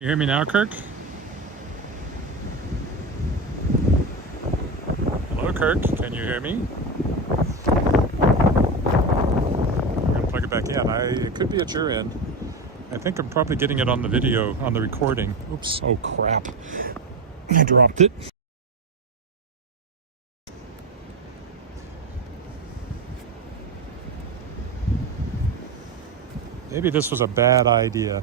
You hear me now, Kirk? Hello, Kirk. Can you hear me? I'm gonna plug it back in. It could be at your end. I think I'm probably getting it on the video, on the recording. Oops. Oh, crap. I dropped it. Maybe this was a bad idea.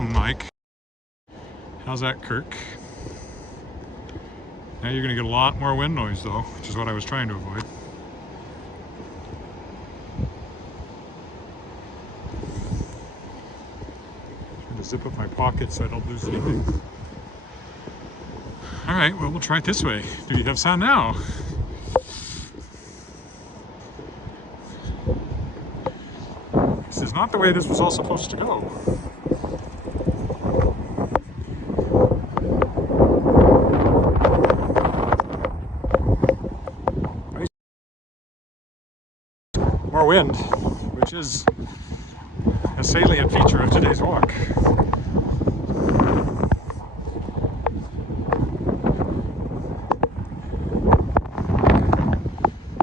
Mike. How's that, Kirk? Now you're going to get a lot more wind noise, though, which is what I was trying to avoid. Trying to zip up my pocket so I don't lose anything. All right, well, we'll try it this way. Do you have sound now? This is not the way this was all supposed to go. More wind, which is a salient feature of today's walk.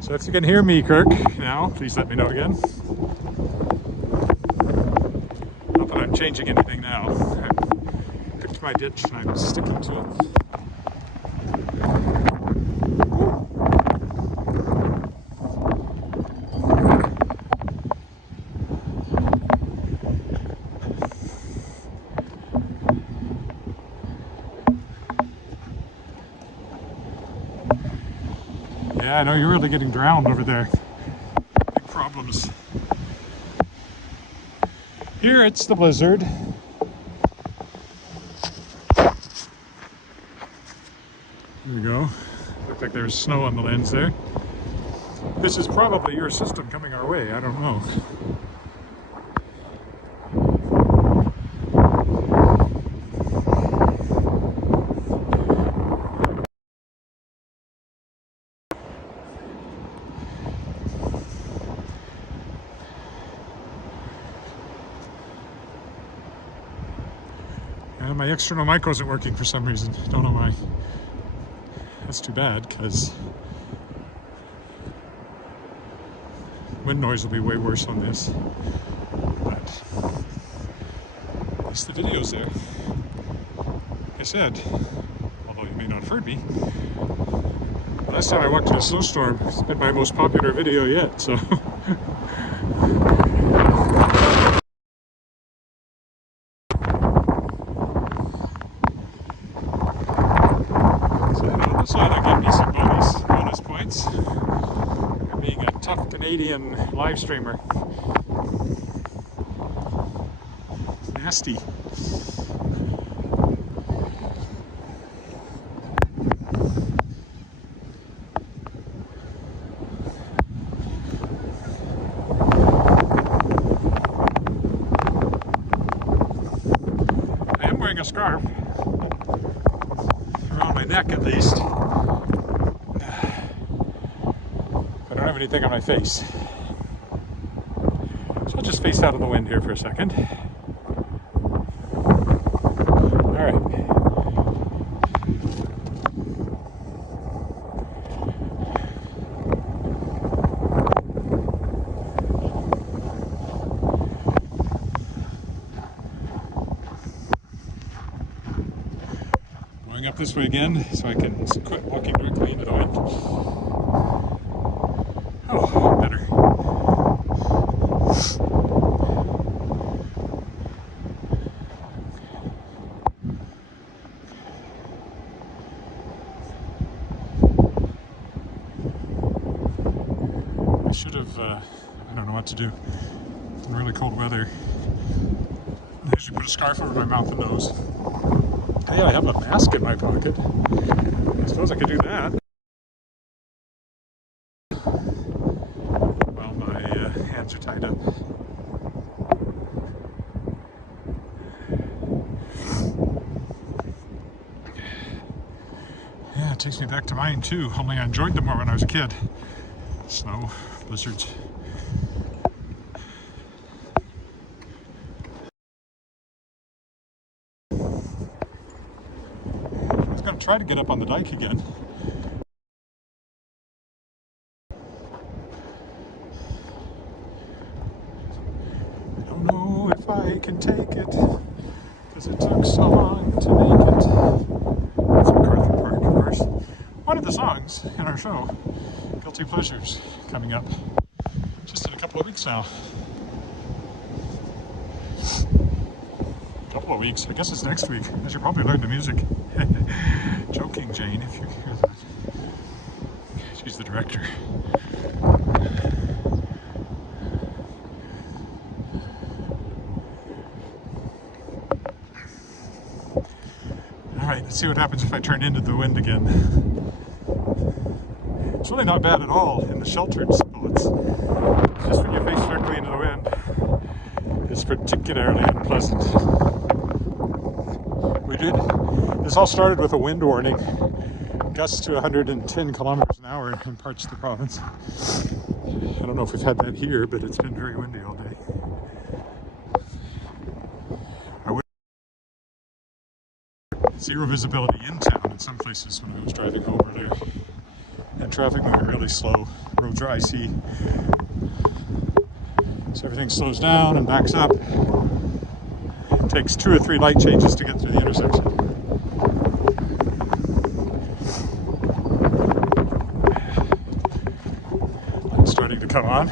So if you can hear me, Kirk, now, please let me know again. Not that I'm changing anything now. I picked my ditch and I'm sticking to it. Yeah, I know you're really getting drowned over there. Big problems. Here it's the blizzard. There we go. Looks like there's snow on the lens there. This is probably your system coming our way. I don't know. My external mic wasn't working for some reason. Don't know why. That's too bad, because wind noise will be way worse on this. But at least the video's there. Like I said, although you may not have heard me, last time I walked in a snowstorm, it's been my most popular video yet, so. Being a tough Canadian live streamer. Nasty. I am wearing a scarf around my neck at least. I don't have anything on my face. So I'll just face out of the wind here for a second. All right. Going up this way again so I can quit walking directly into the wind. Oh, better. I should have, I don't know what to do. In really cold weather, I usually put a scarf over my mouth and nose. Hey, I have a mask in my pocket. I suppose I could do that. Hands are tied up. Yeah, it takes me back to mine too, only I enjoyed them more when I was a kid. Snow, blizzards. I was going to try to get up on the dike again. If I can take it, because it took so long to make it. That's MacArthur Park, of course. One of the songs in our show, Guilty Pleasures, coming up just in a couple of weeks now. A couple of weeks, I guess it's next week. I should probably learn the music. Joking, Jane, if you hear that. She's the director. Alright, let's see what happens if I turn into the wind again. It's really not bad at all in the sheltered spots. Just when you face directly into the wind, it's particularly unpleasant. This all started with a wind warning. Gusts to 110 kilometers an hour in parts of the province. I don't know if we've had that here, but it's been very windy all day. Zero visibility in town in some places when I was driving home earlier. And traffic moving really slow. Roads are icy. So everything slows down and backs up. It takes 2 or 3 light changes to get through the intersection. It's starting to come on.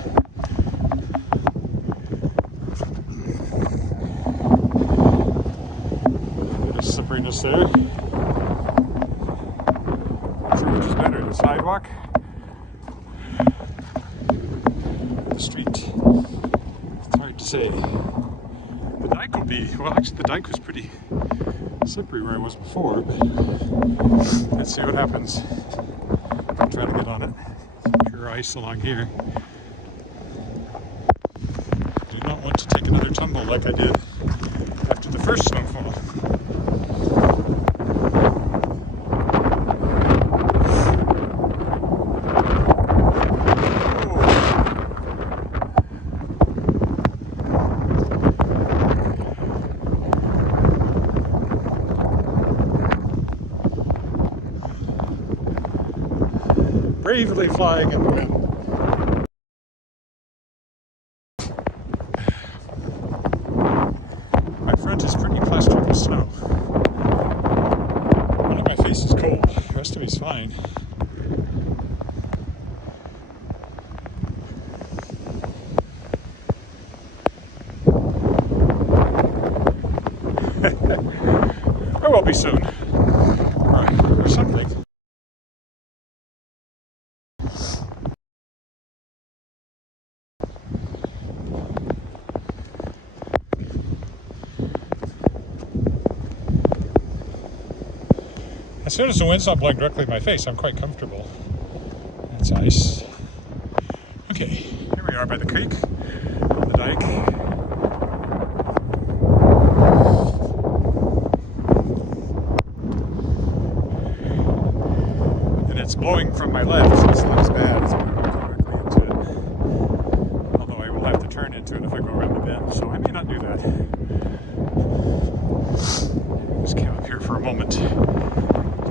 Bit of slipperiness there. Not sure which is better, the sidewalk, the street. It's hard to say. The dike will be, well, actually the dike was pretty slippery where I was before, but let's see what happens. I'll try to get on it. Pure ice along here. Do not want to take another tumble like I did after the first snowfall. Bravely flying in the wind. My front is pretty plastered with snow. Only my face is cold, the rest of me is fine. I will be soon. Or something. As soon as the wind's not blowing directly in my face, I'm quite comfortable. That's ice. Okay, here we are by the creek, on the dike. And it's blowing from my left, so it's not as bad as when I go directly into it. Although I will have to turn into it if I go around the bend, so I may not do that. Just camp up here for a moment to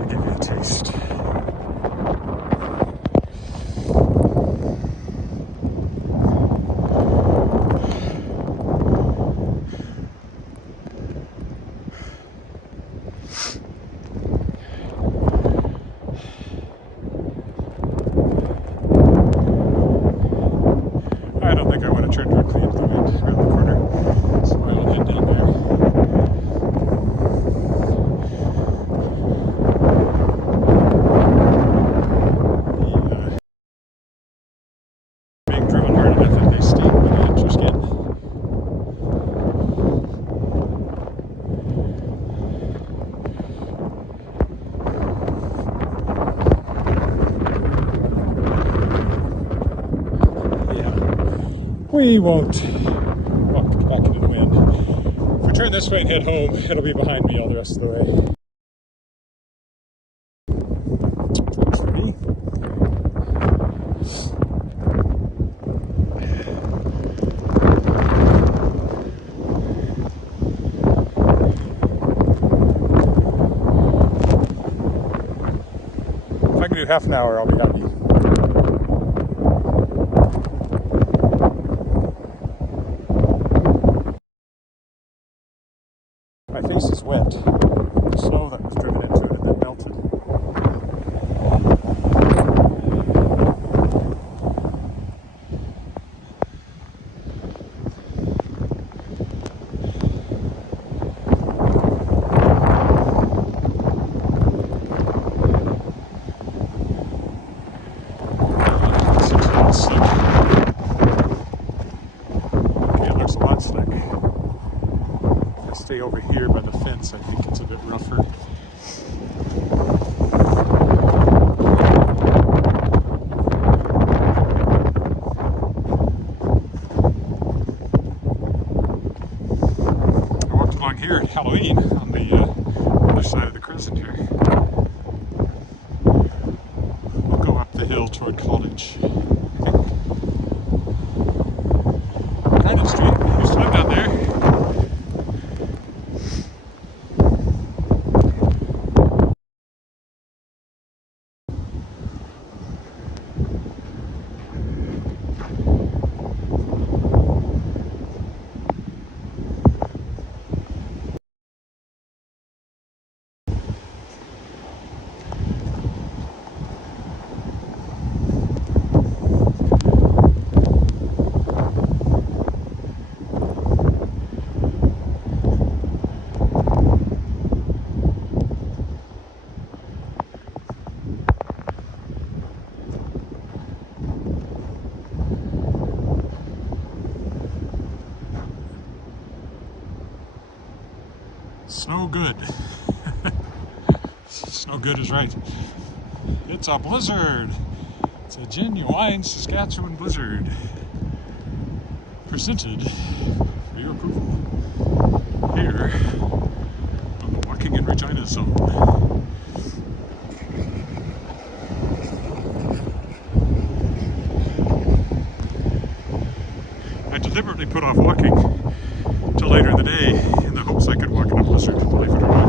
give you a taste. I don't think I want to turn directly into the wind around the corner, so I will head down there. Being driven hard enough that they sting when they hit your skin. We won't walk back into the wind. If we turn this way and head home, it'll be behind me all the rest of the way. Works for me. If I can do half an hour, I'll be happy. My face is wet. The snow that was driven into it and then melted. This looks a lot slick. Okay, it looks a lot slick. Stay over here by the fence. I think it's a bit rougher. I walked along here at Halloween on the other side of the crescent here. We'll go up the hill toward College. Garden Street. I used to live down there. Snow good. Snow good is right. It's a blizzard. It's a genuine Saskatchewan blizzard. Presented for your approval here on the Walking in Regina zone. I deliberately put off walking till later in the day in the hopes I could walk in a blizzard, believe it or not.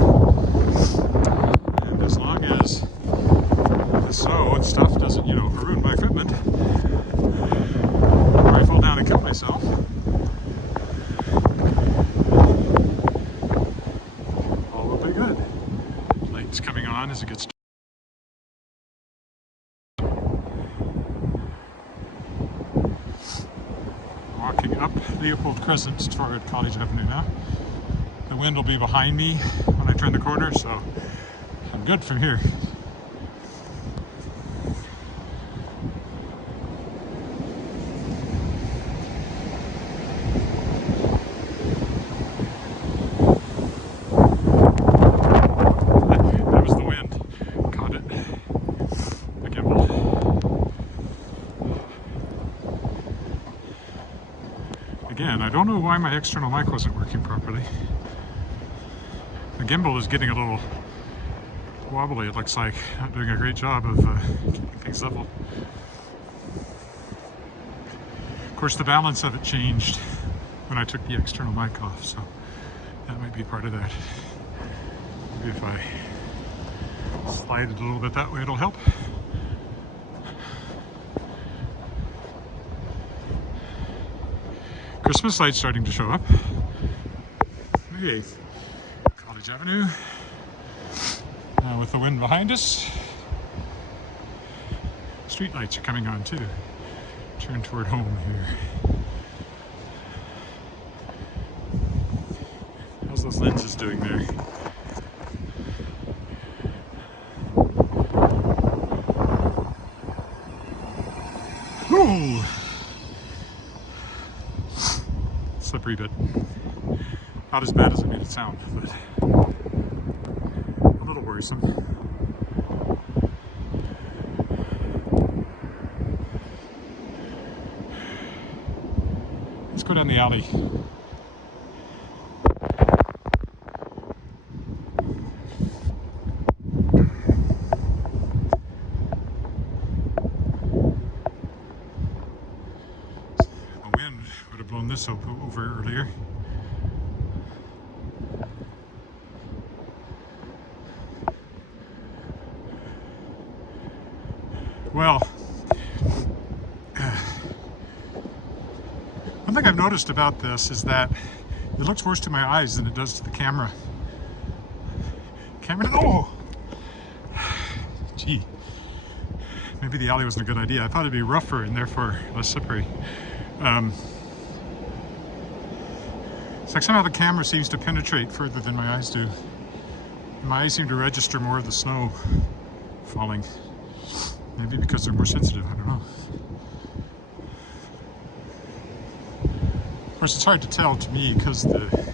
And as long as the snow and stuff doesn't, ruin my equipment, or I fall down and kill myself, all will be good. Lights coming on as it gets walking up Leopold Crescent toward College Avenue now. The wind will be behind me when I turn the corner, so I'm good from here. That was the wind. Caught it. The gimbal. Again, I don't know why my external mic wasn't working properly. The gimbal is getting a little wobbly, it looks like. Not doing a great job of keeping things level. Of course, the balance of it changed when I took the external mic off, so that might be part of that. Maybe if I slide it a little bit that way, it'll help. Christmas lights starting to show up. Hey, College Avenue. With the wind behind us, street lights are coming on too. Turn toward home here. How's those lenses doing there? Ooh! Slippery bit. Not as bad as it made it sound, but a little worrisome. Let's go down the alley. The wind would have blown this over earlier. Well, one thing I've noticed about this is that it looks worse to my eyes than it does to the camera. Oh! Gee, maybe the alley wasn't a good idea. I thought it'd be rougher and therefore less slippery. It's like somehow the camera seems to penetrate further than my eyes do. My eyes seem to register more of the snow falling. Maybe because they're more sensitive, I don't know. Of course, it's hard to tell to me because the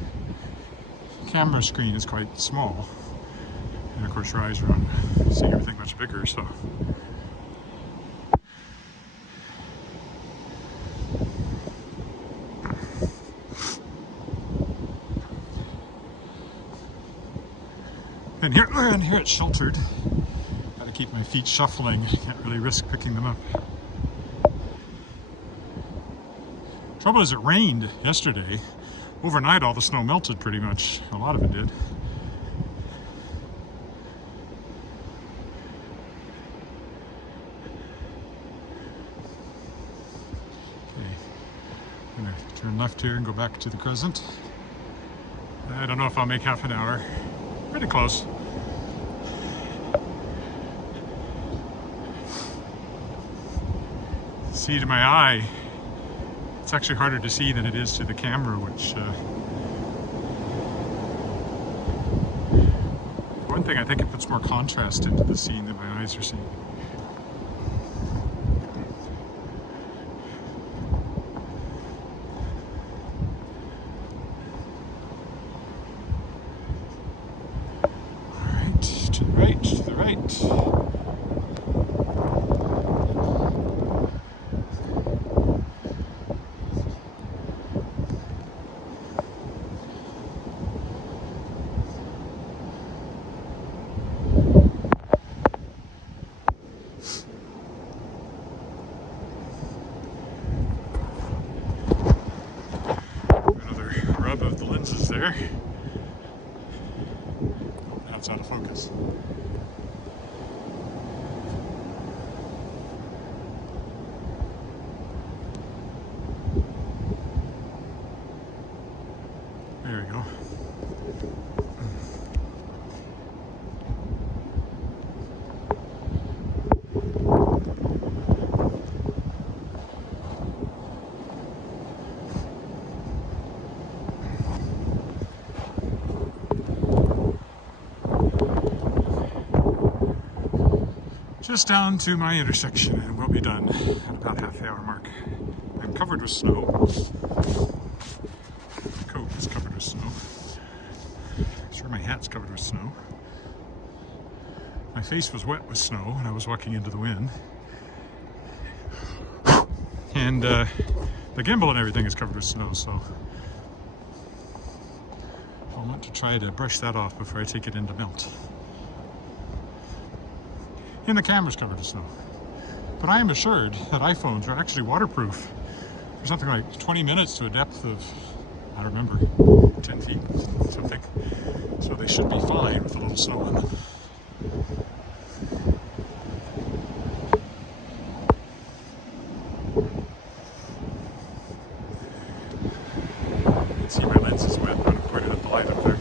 camera screen is quite small. And of course, your eyes are on seeing everything much bigger, so. And here it's sheltered. Gotta keep my feet shuffling. Can't really risk picking them up. Trouble is, it rained yesterday. Overnight, all the snow melted pretty much. A lot of it did. Okay, I'm gonna turn left here and go back to the Crescent. I don't know if I'll make half an hour. Pretty close. See, to my eye, it's actually harder to see than it is to the camera, which one thing, I think it puts more contrast into the scene than my eyes are seeing. lenses there. Oh, now it's out of focus. There we go. Just down to my intersection and we'll be done at about half the hour mark. I'm covered with snow. My coat is covered with snow. I'm sure my hat's covered with snow. My face was wet with snow when I was walking into the wind. And the gimbal and everything is covered with snow, so I want to try to brush that off before I take it into melt. And the camera's covered with snow. But I am assured that iPhones are actually waterproof for something like 20 minutes to a depth of, I don't remember, 10 feet, something. So they should be fine with a little snow on them. You can see my lens is wet, but I'm pointing at the light up there.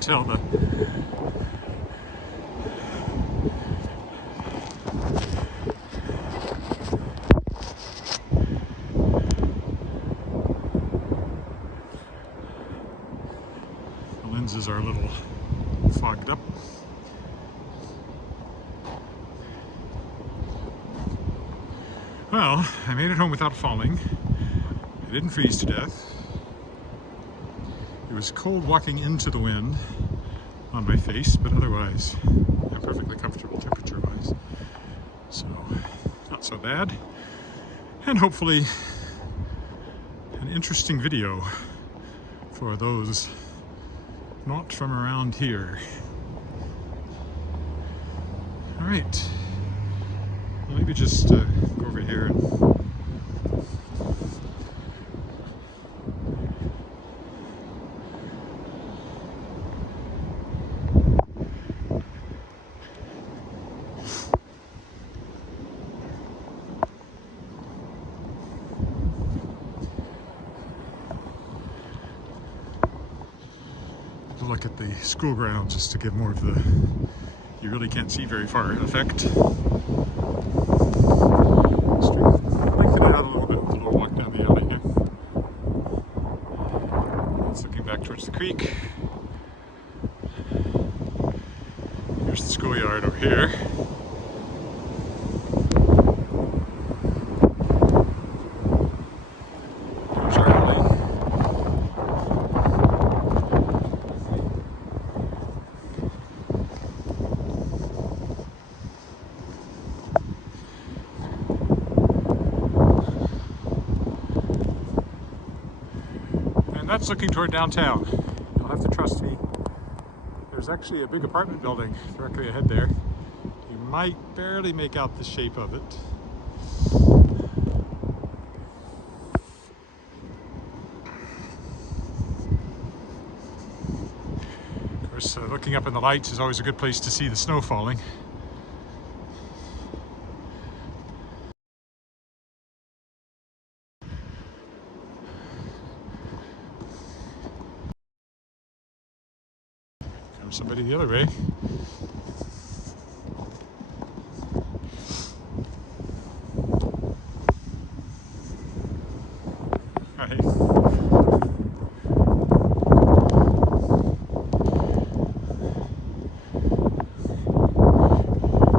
Tell the lenses are a little fogged up. Well, I made it home without falling. I didn't freeze to death. It was cold walking into the wind on my face, but otherwise I'm perfectly comfortable temperature-wise. So, not so bad. And hopefully an interesting video for those not from around here. All right, well, maybe just go over here and look at the school grounds just to give more of the you really can't see very far effect. Lengthen it out a little bit with a little walk down the alley here. It's looking back towards the creek. Here's the schoolyard over here. That's looking toward downtown. You'll have to trust me. There's actually a big apartment building directly ahead there. You might barely make out the shape of it. Of course, looking up in the lights is always a good place to see the snow falling. Somebody the other way. Hi.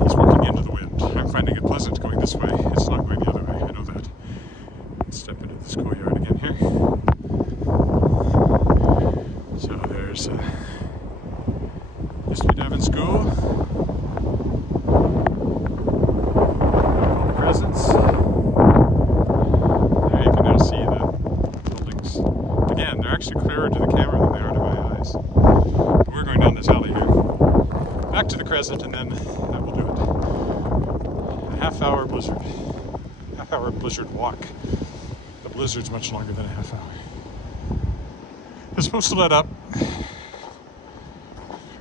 He's walking into the wind. I'm finding it pleasant going this way. It's not going the other way. I know that. Let's step into the schoolyard again here. So there's used to be Devon School. this. But we're going down this alley here. Back to the Crescent, and then that will do it. A half-hour blizzard. Half-hour blizzard walk. The blizzard's much longer than a half hour. It's supposed to let up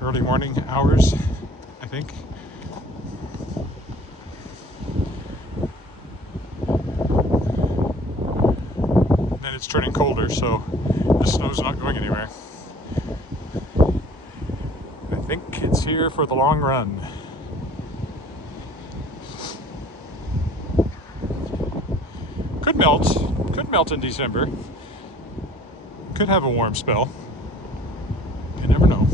early morning hours, I think. And then it's turning colder, so the snow's not going anywhere. I think it's here for the long run. Could melt in December. Could have a warm spell. You never know.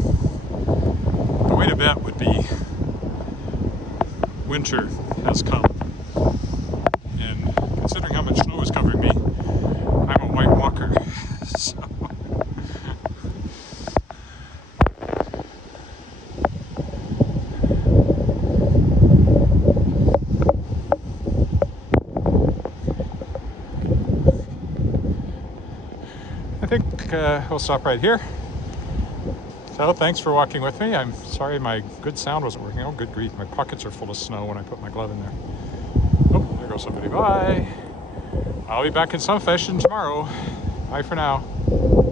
The way to bet would be winter has come. And considering how much snow is covering me, I'm a white walker. So. I think we'll stop right here. So thanks for walking with me. I'm sorry my good sound wasn't working. Oh, good grief. My pockets are full of snow when I put my glove in there. Oh, there goes somebody. Bye. I'll be back in some fashion tomorrow. Bye for now.